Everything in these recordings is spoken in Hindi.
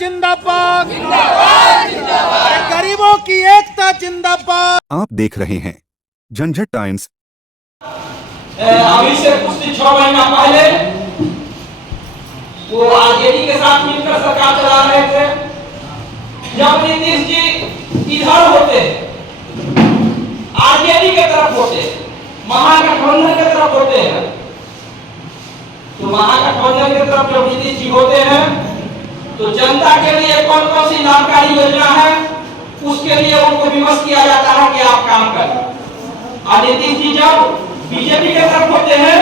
जिंदाबाद अरे गरीबों की एकता जिंदाबाद। आप देख रहे हैं झंझट टाइम्स। अभी से कुछ 6 महीना पहले वो आरजेडी के साथ मिलकर सरकार चला रहे थे। जब नीतीश जी इधर होते, आरजेडी के तरफ होते, महागठबंधन के तरफ होते हैं, तो महागठबंधन के तरफ जब नीतीश जी होते हैं तो जनता के लिए कौन कौन सी लाभकारी योजना है उसके लिए उनको विमर्श किया जाता है कि आप काम करें। और नीतीश जी जब बीजेपी के तरफ होते हैं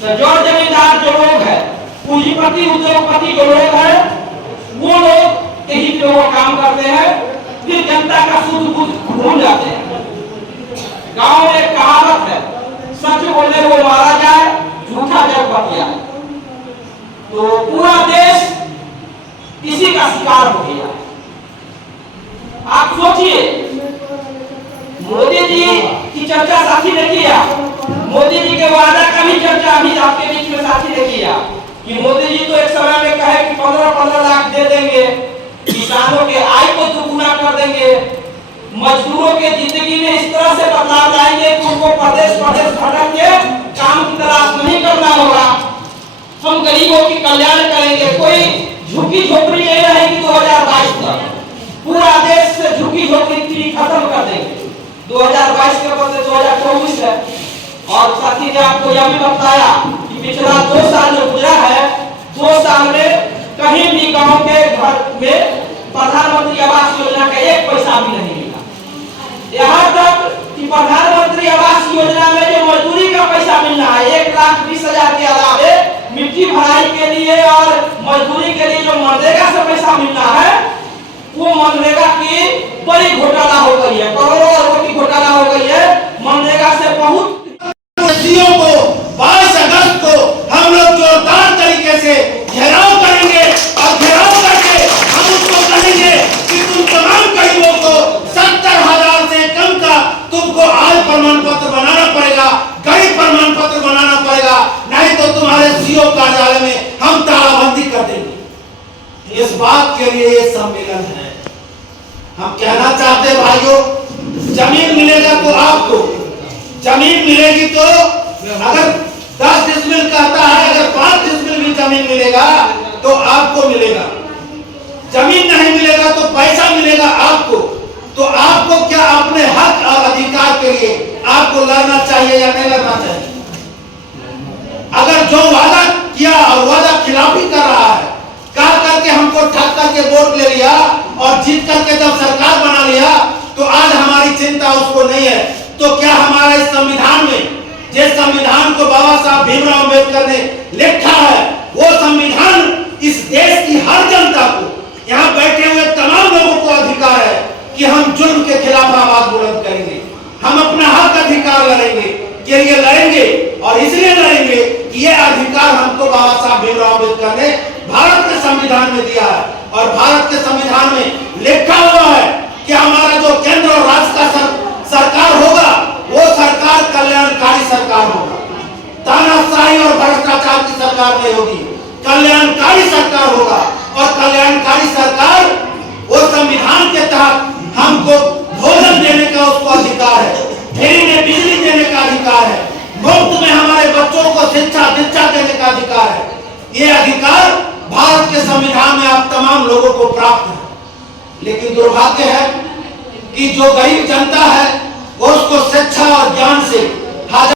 तो जो जमींदार जो लोग हैं, पूंजीपति उद्योगपति जो लोग हैं, वो लोग के हित में वो काम करते हैं, फिर जनता का सुध बुध भूल जाते हैं। गांव में एक कहावत है, सच बोले वो मारा जाए, झूठा जग बतियाए। तो पूरा देश इसी का शिकार हो गया। आप सोचिए, मोदी जी की चर्चा साथी ने किया, मोदी जी के वादा का भी चर्चा अभी आपके बीच में साथी ने किया कि मोदी जी तो एक समय में कहे कि 15-15 लाख दे देंगे, किसानों के आय को दुगुना कर देंगे, मजदूरों के जिंदगी में इस तरह से बदलाव लाएंगे कि उनको प्रदेश भटक के काम की तलाश नहीं करना होगा, हम गरीबों की कल्याण करेंगे, कोई झुकी झोपड़ी नहीं रहेगी। 2022 तक पूरा देश से झुकी झोपड़ी खत्म कर देंगे। 2022 के बदले 2024 है। और साथी ने आपको यह भी बताया कि पिछला 2 साल जो गुजरा है, 2 साल में कहीं भी गांव के घर में प्रधानमंत्री आवास योजना का 1 पैसा भी नहीं मिला। यहाँ तक कि प्रधानमंत्री आवास योजना में जो मजदूरी का पैसा मिलना है, 1,20,000 के अलावे मिट्टी भराई के लिए और मजदूरी के लिए जो मनरेगा से पैसा मिलना है, वो मनरेगा की बड़ी घोटाला हो गई है, करोड़ों अरबों की घोटाला हो गई है। मनरेगा से बहुत को 22 अगस्त को हम लोग जोरदार तरीके से घेराव करेंगे और घेराव करके हम उसको कहेंगे कि तुम तमाम गरीबों को 70,000 से कम का तुमको आय प्रमाण पत्र बनाना पड़ेगा, गरीब प्रमाण पत्र बनाना पड़ेगा, नहीं तो तुम्हारे सीओ कार्यालय में हम तालाबंदी कर देंगे। इस बात के लिए ये सम्मेलन है। हम कहना चाहते भाइयों, जमीन मिलेगा तो आपको, जमीन मिलेगी तो अगर 10 डिसमिल कहता है, अगर 5 डिसमिल भी जमीन मिलेगा तो आपको मिलेगा। जमीन नहीं मिलेगा तो पैसा मिलेगा आपको। तो आपको क्या अपने हक और अधिकार के लिए आपको लड़ना चाहिए या नहीं लड़ना चाहिए? अगर जो वादा किया और वादा खिलाफी कर रहा है, कर करके हमको ठग करके वोट ले लिया और जीत करके जब सरकार बना लिया तो आज हमारी चिंता उसको नहीं है। तो क्या हमारा इस संविधान में, जिस संविधान को बाबा साहब भीमराव अंबेडकर ने लिखा है, वो संविधान इस देश की हर जनता को, यहाँ बैठे हुए तमाम लोगों को अधिकार है कि हम जुल्म के खिलाफ आवाज बुलंद करेंगे, हम अपना हक अधिकार लड़ेंगे, के लिए लड़ेंगे और इसलिए लड़ेंगे कि ये अधिकार हमको बाबा साहब भीमराव अंबेडकर ने भारत के संविधान में दिया है। और भारत के संविधान में लिखा हुआ है कि हमारा जो केंद्र और राज्य का सरकार होगा वो सरकार कल्याणकारी सरकार होगा, तानाशाही और भ्रष्टाचार की सरकार नहीं होगी, कल्याणकारी सरकार होगा। और कल्याणकारी सरकार वो संविधान के तहत हमको भोजन देने का उसको अधिकार है, फ्री में बिजली देने का अधिकार है, मुफ्त में हमारे बच्चों को शिक्षा देने का अधिकार है। ये अधिकार भारत के संविधान में आप तमाम लोगों को प्राप्त है। लेकिन दुर्भाग्य है कि जो गरीब जनता है